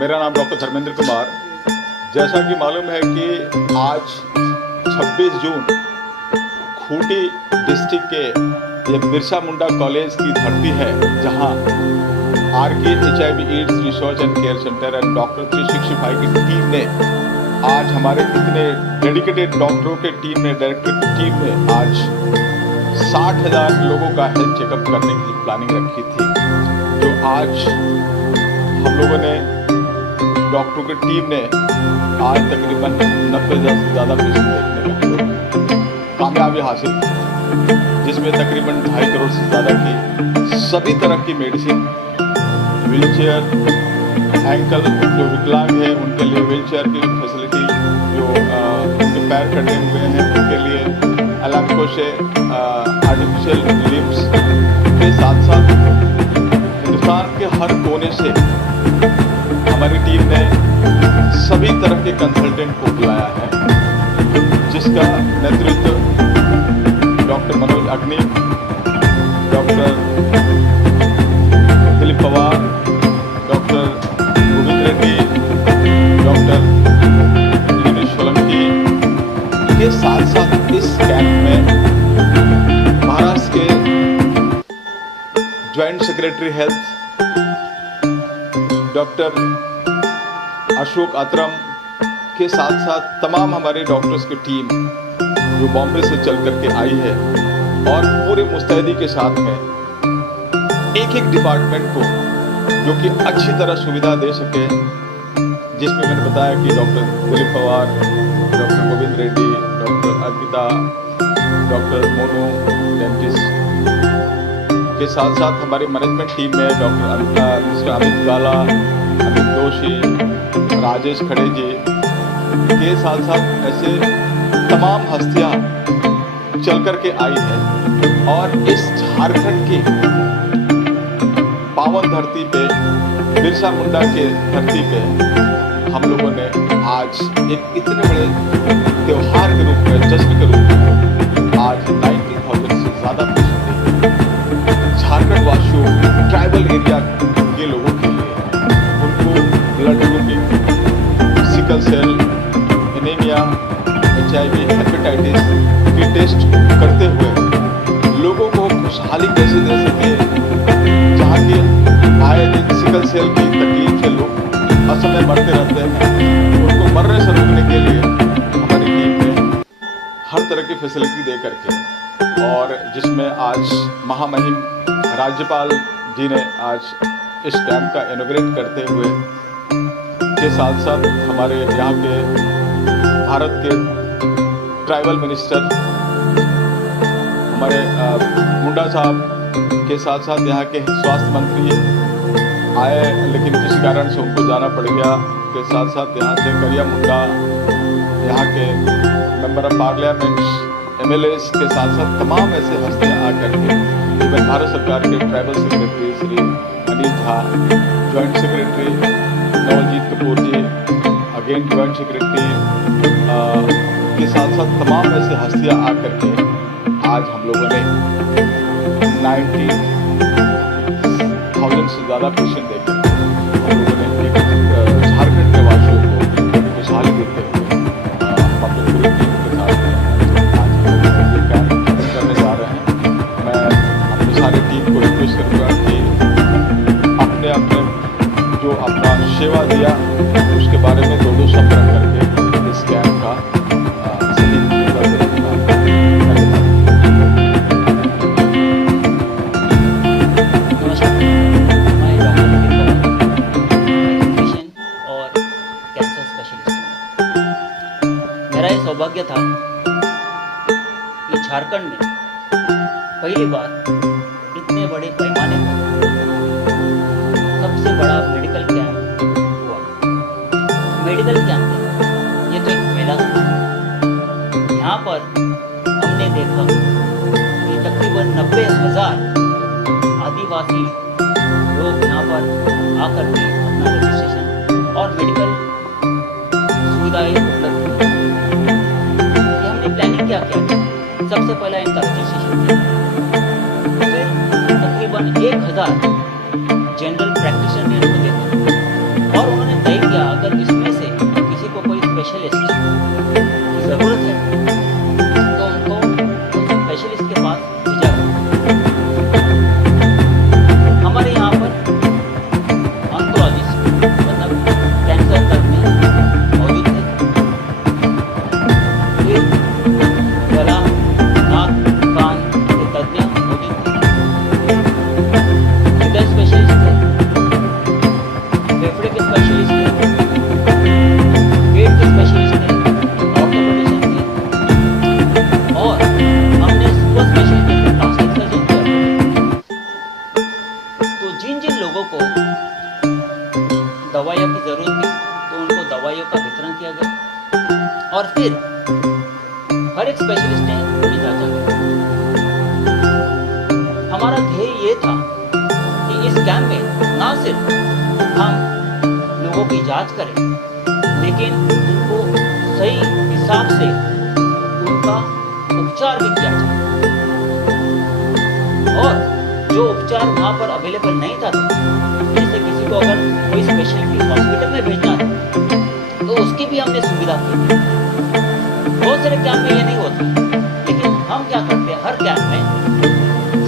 मेरा नाम डॉक्टर धर्मेंद्र कुमार। जैसा कि मालूम है कि आज 26 जून खूंटी डिस्ट्रिक्ट के ये बिरसा मुंडा कॉलेज की धरती है, जहां R K HIV AIDS research and care centre and doctor 365 की टीम ने आज हमारे इतने डेडिकेटेड डॉक्टरों के टीम ने, डायरेक्टर की टीम ने आज 60,000 लोगों का हेल्थ चेकअप करने की प्लानिंग रखी थी, जो आज हम लोगों ने डॉक्टरों की टीम ने आज तकरीबन 90,000 से ज़्यादा पेशेंट देखने का कामयाबी हासिल की, जिसमें तकरीबन 2.5 करोड़ से ज़्यादा की सभी तरह की मेडिसिन, व्हीलचेयर, एंकल जो विकलांग है उनके लिए व्हीलचेयर की फैसिलिटी, जो उनके पैर कटे हुए हैं उनके लिए एलाम्को से आर्टिफिशियल लिम्स के साथ साथ हिंदुस्तान के हर कोने से हमारी टीम ने सभी तरह के कंसल्टेंट को बुलाया है, जिसका नेतृत्व doctor Manoj Agni, doctor Dilip Pawar, doctor Govind Reddy, doctor Dinesh Solanki के साथ साथ इस कैंप में महाराष्ट्र के joint secretary health doctor Ashok Atram के साथ साथ तमाम हमारे डॉक्टर्स की टीम जो बॉम्बे से चल करके आई है और पूरे मुस्तैदी के साथ में एक एक डिपार्टमेंट को जो कि अच्छी तरह सुविधा दे सके, जिसमें मैंने बताया कि doctor Dilip Pawar, doctor Govind Reddy, doctor Arpita, doctor Monu dentist के साथ साथ हमारी मैनेजमेंट टीम में डॉक्टर मिस्टर अमित गाला, अमित जोशी, राजेश खड़े जी के साथ साथ ऐसे तमाम हस्तियां चल करके आई है और इस झारखंड की पावन धरती पे, बिरसा मुंडा के धरती पे हम लोगों ने आज एक इतने बड़े त्योहार के रूप में, जश्न के रूप में आज 90,000 से ज़्यादा पेशेंट झारखंड वासियों, ट्राइबल एरिया के लोगों के लिए उनको blood grouping, sickle cell, anaemia, HIV, hepatitis के टेस्ट करते हुए लोगों को खुशहाली कैसे दे सके, जहाँ के आए दिन सिकल सेल की तकलीफ से लोग असमय मरते रहते हैं, उनको मरने से रोकने के लिए हमारी टीम ने हर तरह की फैसिलिटी दे करके, और जिसमें आज महामहिम राज्यपाल जी ने आज इस कैंप का इनॉग्रेट करते हुए के साथ साथ हमारे यहाँ के भारत के ट्राइबल मिनिस्टर हमारे मुंडा साहब के साथ साथ यहाँ के स्वास्थ्य मंत्री आए, लेकिन किसी कारण से उनको जाना पड़ गया। के साथ साथ यहाँ से करिया मुंडा, यहाँ के मेंबर ऑफ पार्लियामेंट्स, MLAs के साथ साथ तमाम ऐसे हस्तियाँ आकर के, इवन भारत सरकार के tribal secretary Shri Anil Jha, joint secretary Navaljit Kapoor ji, again joint secretary के साथ साथ तमाम ऐसे हस्तियाँ आकर के आज हम लोगों ने 90,000 से ज़्यादा पेशेंट देखे। हम लोगों ने एक झारखंड के वासियों को खुशहाली देते हुए हम अपने पूरी टीम के साथ आज ये कैंप करने जा रहे हैं। मैं अपनी सारी टीम को रिक्वेस्ट करूँगा कि अपने अपने जो अपना सेवा दिया उसके बारे में दो शब्द रख करके इस कैंप का सही मेरा ये सौभाग्य था कि झारखंड में पहली बार इतने बड़े पैमाने पर सबसे बड़ा मेडिकल कैंप हुआ। मेडिकल कैंप ये तो एक मेला था। यहाँ पर हमने देखा कि तकरीबन 90,000 आदिवासी लोग यहाँ पर आकर के अपना रजिस्ट्रेशन और मेडिकल सुविधाएं उपलब्ध की। हमने प्लानिंग क्या किया? सबसे पहला इनका रजिस्ट्रेशन किया, फिर तकरीबन 1,000 जनरल प्रैक्टिशनर को देखा और उन्होंने एक्सरे के स्पेशलिस्ट थे, पेट के स्पेशलिस्ट थे, ऑर्थोपेडिशियन थे और हमने सुपर स्पेशलिस्ट थे, प्लास्टिक सर्जन थे। तो जिन जिन लोगों को दवाइयों की जरूरत थी तो उनको दवाइयों का वितरण किया गया और फिर हर एक स्पेशलिस्ट ने उन्हें जांचा किया। हमारा ध्येय ये था कि इस कैंप में ना सिर्फ हम लोगों की जांच करें लेकिन उनको सही हिसाब से उनका उपचार भी किया जाए और जो उपचार वहाँ पर अवेलेबल नहीं था, जैसे किसी को अगर कोई स्पेशलिटी हॉस्पिटल में भेजना है तो उसकी भी हमने सुविधा की। बहुत सारे कैंप में ये नहीं होता, लेकिन हम क्या करते हैं हर कैंप में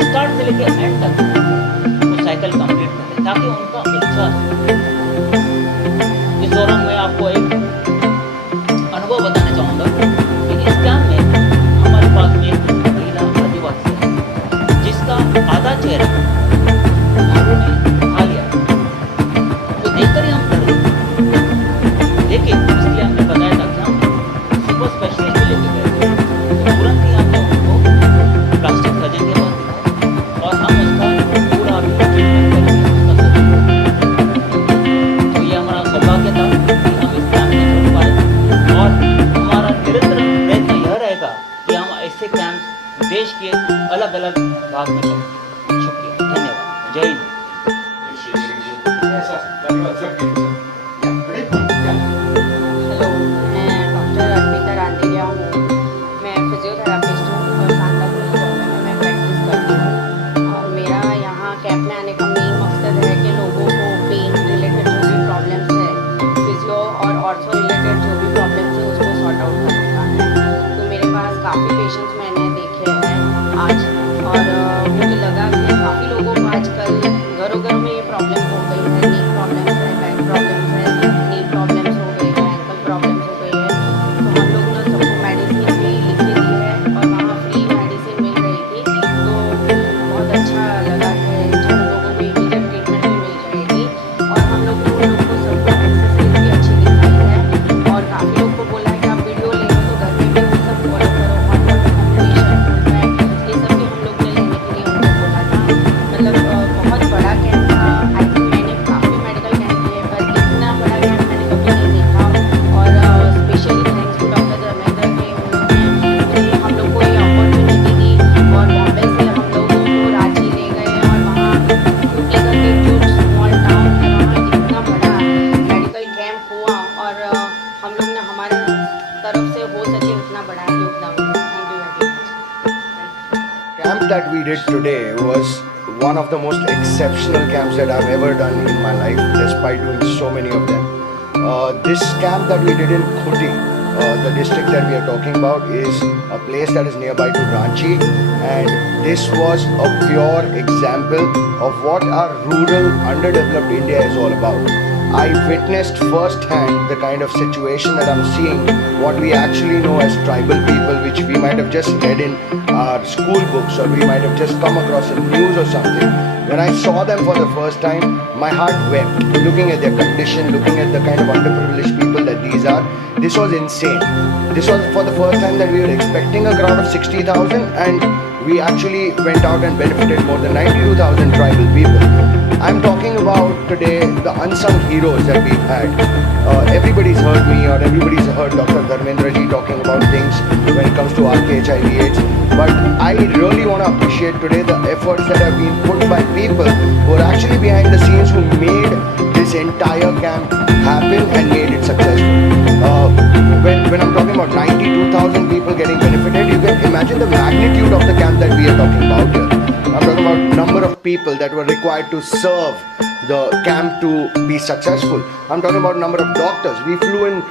स्टार्ट से लेकर एंड तक वो साइकिल कंप्लीट करते हैं ताकि उनका उपचार। इस दौरान मैं आपको एक अनुभव बताना चाहूँगा कि इस कैंप में हमारे पास में एक महिला आदिवासी है जिसका आधा चेहरा भालू ने खा लिया। तो देखकर ही हम डर गए, लेकिन इसलिए हमने बताया था कि हम सुपर स्पेशलिस्ट में लेके गए थे। तो तुरंत ही हमने उनको प्लास्टिक सर्जन के पास दिखाया और हम उसका पूरा ट्रीटमेंट करेंगे, उसका सर्जन। तो ये हमारा सौभाग्य था कि हम इस कैंप में जुड़ पाए और हमारा निरंतर प्रयत्न यह रहेगा कि हम ऐसे कैंप देश के अलग अलग भाग में करें। शुक्रिया, धन्यवाद, जय हिंद। हेलो, मैं डॉक्टर अर्पिता रांदेरिया हूँ। मैं फिजियोथेरापिस्ट हूँ और सांताक्रूज बॉम्बे में मैं प्रैक्टिस करती हूँ। और मेरा यहाँ कैंप में आने का मेन मकसद है कि लोगों को पेन रिलेटेड जो भी प्रॉब्लम्स है, फिजियो और ऑर्थो रिलेटेड जो भी प्रॉब्लम्स है उसको सॉर्ट आउट करने का है। तो मेरे पास काफ़ी पेशेंट्स मैंने देखे हैं आज और मुझे लगा कि काफ़ी लोगों को आजकल घरों घरों में ये प्रॉब्लम हो गई है। नी प्रॉब्लम्स है, बैक प्रॉब्लम्स है, नी प्रॉब्लम्स हो गई है, एंकल प्रॉब्लम्स हो गई है। तो हम लोग ने सबको मेडिसिन भी लिख के दी है और वहाँ फ्री मेडिसिन मिल रही थी। तो बहुत अच्छा लगा कि जो लोगों को इमीडिएट ट्रीटमेंट भी मिल जाएगी और हम लोग को सबको एक्सरसाइज भी अच्छी दिखाई है और काफ़ी लोग को बोला है कि आप वीडियो ले लो तो घर में भी वो सब फॉलो करो। हॉट वाटर कॉम्बिनेशन ये सब भी हम लोग ने लेने के लिए उनको बोला था। मतलब बहुत बड़ा कैंप था। आई थिंक मैंने काफ़ी मेडिकल कैंप किए पर इतना बड़ा कैंप मैंने कभी नहीं देखा और specially thanks to doctor Dharmendra के उन्होंने हम लोग को ये अपॉर्चुनिटी दी और बॉम्बे से हम लोगों को रांची ले गए और वहाँ ऊटी करके जो स्मॉल टाउन है वहाँ इतना बड़ा मेडिकल कैंप हुआ और हम लोग ने हमारे तरफ से हो सके उतना बड़ा योगदान दिया। Thank you very much. Camp that we did today was one of the most exceptional camps that I've ever done in my life, despite doing so many of them. This camp that we did in Khuti, the district that we are talking about, is a place that is nearby to Ranchi, and this was a pure example of what our rural, underdeveloped India is all about. I witnessed firsthand the kind of situation that I'm seeing, what we actually know as tribal people, which we might have just read in our school books or we might have just come across in news or something. When I saw them for the first time, my heart wept. Looking at their condition, looking at the kind of underprivileged people that these are, this was insane. This was for the first time that we were expecting a crowd of 60,000 and we actually went out and benefited more than 92,000 tribal people. I'm talking about today the unsung heroes that we've had. Everybody's heard me or everybody's heard Dr. Dharmendra ji talking about things when it comes to Rkharc HIV/AIDS. But I really want to appreciate today the efforts that have been put by people who are actually behind the scenes, who made this entire camp happen and made it successful. When I'm talking about 92,000 people getting benefited, you can imagine the magnitude of the camp that we are talking about here. I'm talking about number of people that were required to serve the camp to be successful. I'm talking about number of doctors. We flew in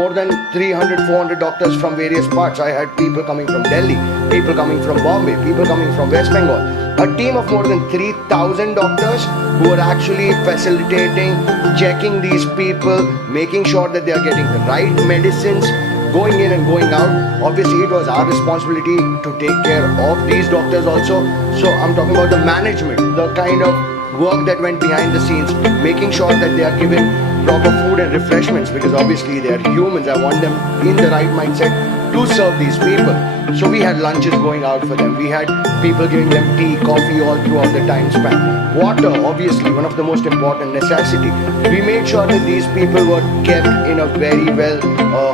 more than 300, 400 doctors from various parts. I had people coming from Delhi, people coming from Bombay, people coming from West Bengal. A team of more than 3,000 doctors who are actually facilitating, checking these people, making sure that they are getting the right medicines, going in and going out. Obviously, it was our responsibility to take care of these doctors also. So I'm talking about the management, the kind of work that went behind the scenes, making sure that they are given proper food and refreshments, because obviously they are humans. I want them in the right mindset to serve these people. So we had lunches going out for them. We had people giving them tea, coffee all throughout the time span. Water, obviously, one of the most important necessity. We made sure that these people were kept in a very well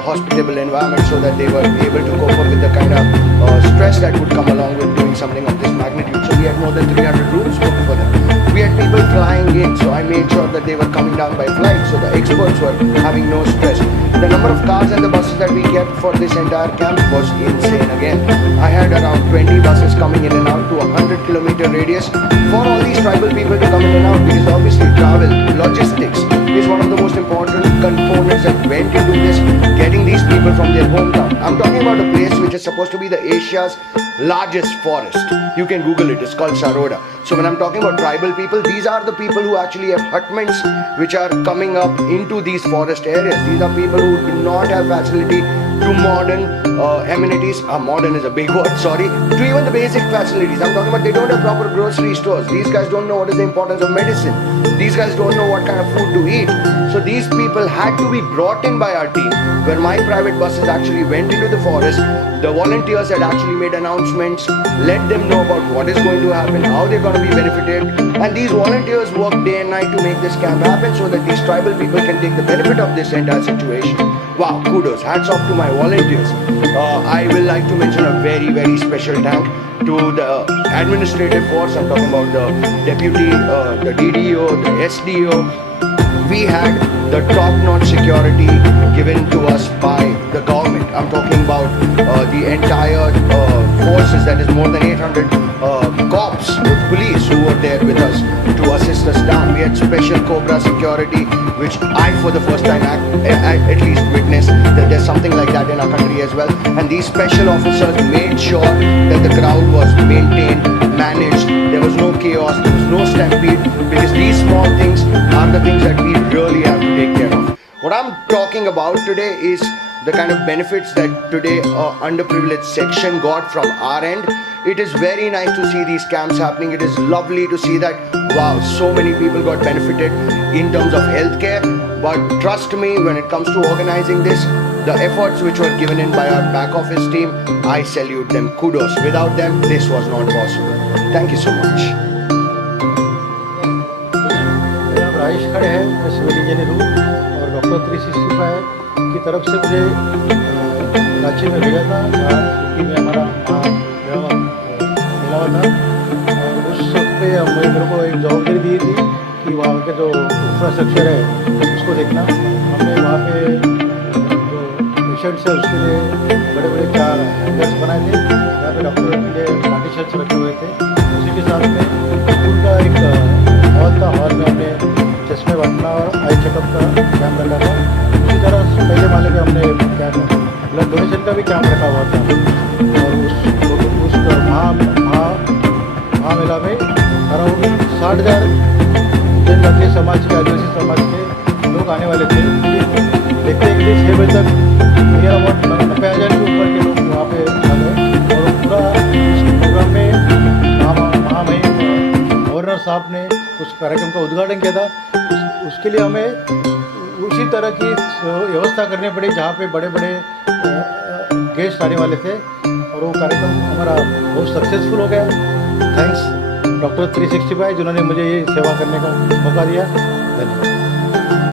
hospitable environment so that they were able to cope up with the kind of stress that would come along with doing something of this magnitude. So we had more than 300 rooms booked for them. We had people flying in, so I made sure that they were coming down by flight, so the experts were having no stress. The number of cars and the buses that we kept for this entire camp was insane again. I had around 20 buses coming in and out to a 100-kilometer radius for all these tribal people to come in and out, because obviously travel, logistics is one of the most important components that went into this, getting these people from their hometown. I'm talking about a place which is supposed to be the Asia's largest forest. You can Google it, it's called Saroda. So when I'm talking about tribal people, these are the people who actually have hutments which are coming up into these forest areas. These are people who do not have facility to modern amenities. Modern is a big word, sorry. To even the basic facilities. I'm talking about they don't have proper grocery stores. These guys don't know what is the importance of medicine. These guys don't know what kind of food to eat. So these people had to be brought in by our team, where my private buses actually went into the forest. The volunteers had actually made announcements, let them know about what is going to happen, how they're going to be benefited, and these volunteers work day and night to make this camp happen so that these tribal people can take the benefit of this entire situation. Wow, kudos, hats off to my volunteers. I will like to mention a very, very special thank to the administrative force. I'm talking about the deputy, the DDO, the SDO. We had the top-notch security given to us by the government. I'm talking about the entire forces, that is more than 800 cops, police who were there with us to assist us down. We had special Cobra security, which I for the first time at least witnessed that there's something like that in our country as well. And these special officers made sure that the crowd was maintained, managed, there was no chaos, there was no stampede, because these small things are the things that we really have to take care of. What I'm talking about today is the kind of benefits that today underprivileged section got from our end. It is very nice to see these camps happening. It is lovely to see that, wow, so many people got benefited in terms of healthcare. But trust me, when it comes to organizing this, the efforts which were given in by our back office team, I salute them. Kudos. Without them, this was not possible. Thank you so much. मेरा नाम राजेश खड़े है, मैं civil engineer हूँ और doctor 365 की तरफ से मुझे रांची में भेजा था, जहाँ यूपी में हमारा मिला हुआ था। और उस वक्त पे मेरे को एक जवाबदारी दी थी कि वहाँ के जो इंफ्रास्ट्रक्चर है उसको देखना। हमने वहाँ पे जो पेशेंट्स है उसके लिए बड़े बड़े 4 हैंगर्स बनाए थे, जहाँ पे डॉक्टर के लिए पार्टीशन्स रखे हुए थे। उसी के साथ में स्कूल का एक हॉल था, हॉल में हमने चश्मे बांटना और आई चेकअप का कैंप रखा था। उसी तरह पहले माले पे हमने ब्लड डोनेशन का भी कैंप रखा हुआ था। और उस महामेला में अराउंड 60,000 जनजातीय समाज के, आदिवासी समाज के लोग आने वाले थे। देखते हैं कि 6 बजे तक नियर अबाउट 90,000 के ऊपर के लोग वहाँ पे आ गए। और पूरा इस प्रोग्राम में महामहिम गवर्नर साहब ने उस कार्यक्रम का उद्घाटन किया था। उसके लिए हमें उसी तरह की व्यवस्था करनी पड़ी जहाँ पे बड़े बड़े गेस्ट आने वाले थे, और वो कार्यक्रम हमारा बहुत सक्सेसफुल हो गया। थैंक्स डॉक्टर 365 जिन्होंने मुझे ये सेवा करने का मौका दिया। धन्यवाद।